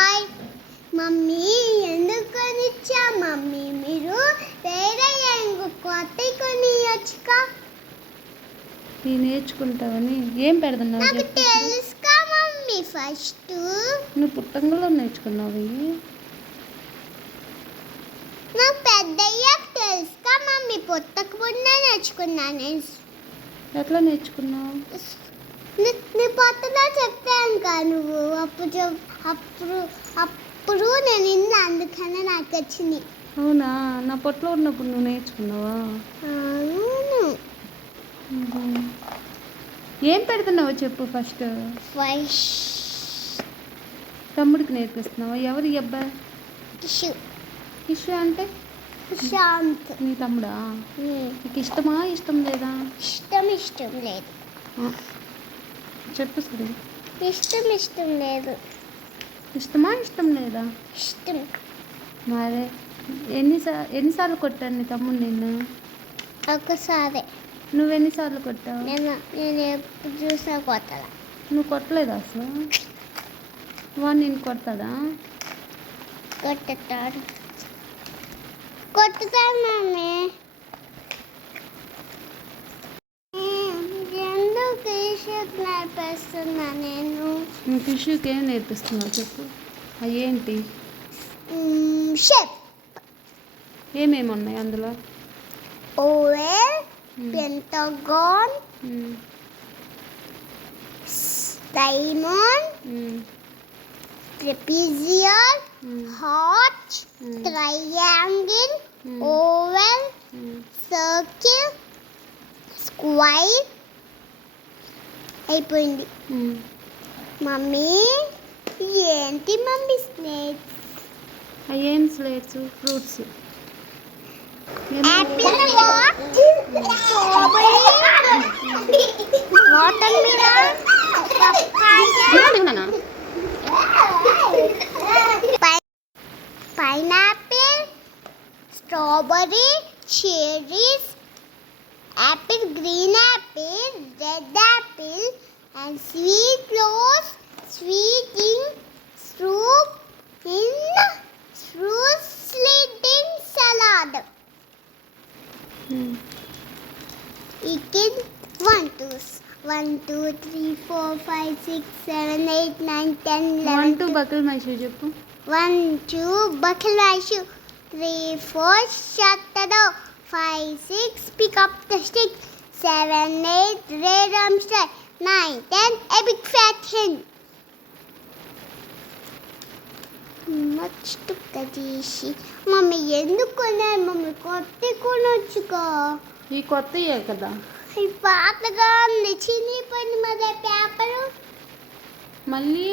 Hi mummy, ఎందుకు కొనిచ్చా mummy? మీరు వేరే కొత్త కొనియచ్చుగా. నీ నేర్చుకుంటావని ఏం పెడుతున్నావు? నాకు తెలుసుగా మమ్మీ. ఫస్ట్ నువ్వు పుట్టంగలో నేర్చుకున్నావు. నాకు పెద్దయ్యాక తెలుసుగా మమ్మీ. పుట్టకముందే నేర్చుకున్నాను. ఎట్లా నేర్చుకున్నావు? నీ పొట్టలో చెప్పాను కదా నువ్వు. అప్పుడు నేను ఇన్న, అందుకనే నాకు వచ్చింది. అవునా? నా పొట్టలో ఉన్నప్పుడు నువ్వు నేర్చుకున్నావా? అవును. ఏం పెడుతున్నావో చెప్పు ఫస్ట్. తమ్ముడికి నేర్పిస్తున్నావా? ఎవరు ఈ అబ్బాయి? కిషు అంటే శాంత్. నీ తమ్ముడా? నీకు ఇష్టమా, ఇష్టం లేదా? ఇష్టం లేదు. చెప్పు సరే. ఇష్టం లేదు. ఇష్టమా, ఇష్టం లేదా? ఇష్టం. మరే ఎన్నిసార్లు కొట్టాను నీ తమ్ముడు నిన్ను? ఒకసారి. నువ్వెన్నిసార్లు కొట్టావు? నేను ఎప్పుడు చూసా కొట్టలా. నువ్వు కొట్టలేదు అసలు. వాడు నేను కొడతాడా? కొట్టుతాను మమ్మీ. ఎందుకు నేర్పిస్తున్నా నేను? నువ్వు కిషుకి ఏం నేర్పిస్తున్నావు చెప్పు. అయ్యేంటి? షేప్. ఏమేమి ఉన్నాయి అందులో? Oval, pentagon, diamond, trapezium, heart, triangle, oval, circle, square. అయిపోయింది. మమ్మీ ఏంటి మమ్మీ స్నేక్స్? అయ్యేం slates? Fruits. Apple, strawberry, watermelon, pineapple, strawberry, cherries, apple, green apple, red apple, and sweet rose, sweet in soup, in fruit sliding salad. Eating 1, 2, 3, 4, 5, 6, 7, 8, 9, 10, 11. 1, 2 buckle మైషూ చెప్పు. 1, 2 buckle my shoe. 3, 4 shut the door. 5, 6 pick up the stick. 7, 8 red hamster. 9, 10 a big fat hen. Much to Kadishi. Mummy ఎందుకు కొన్నారు mummy? కొత్త కొనొచ్చుగా. ఈ కొత్తయే కదా. ఈ పాతగా ఉంది, చినిపోయింది. మరి పేపరు మళ్ళీ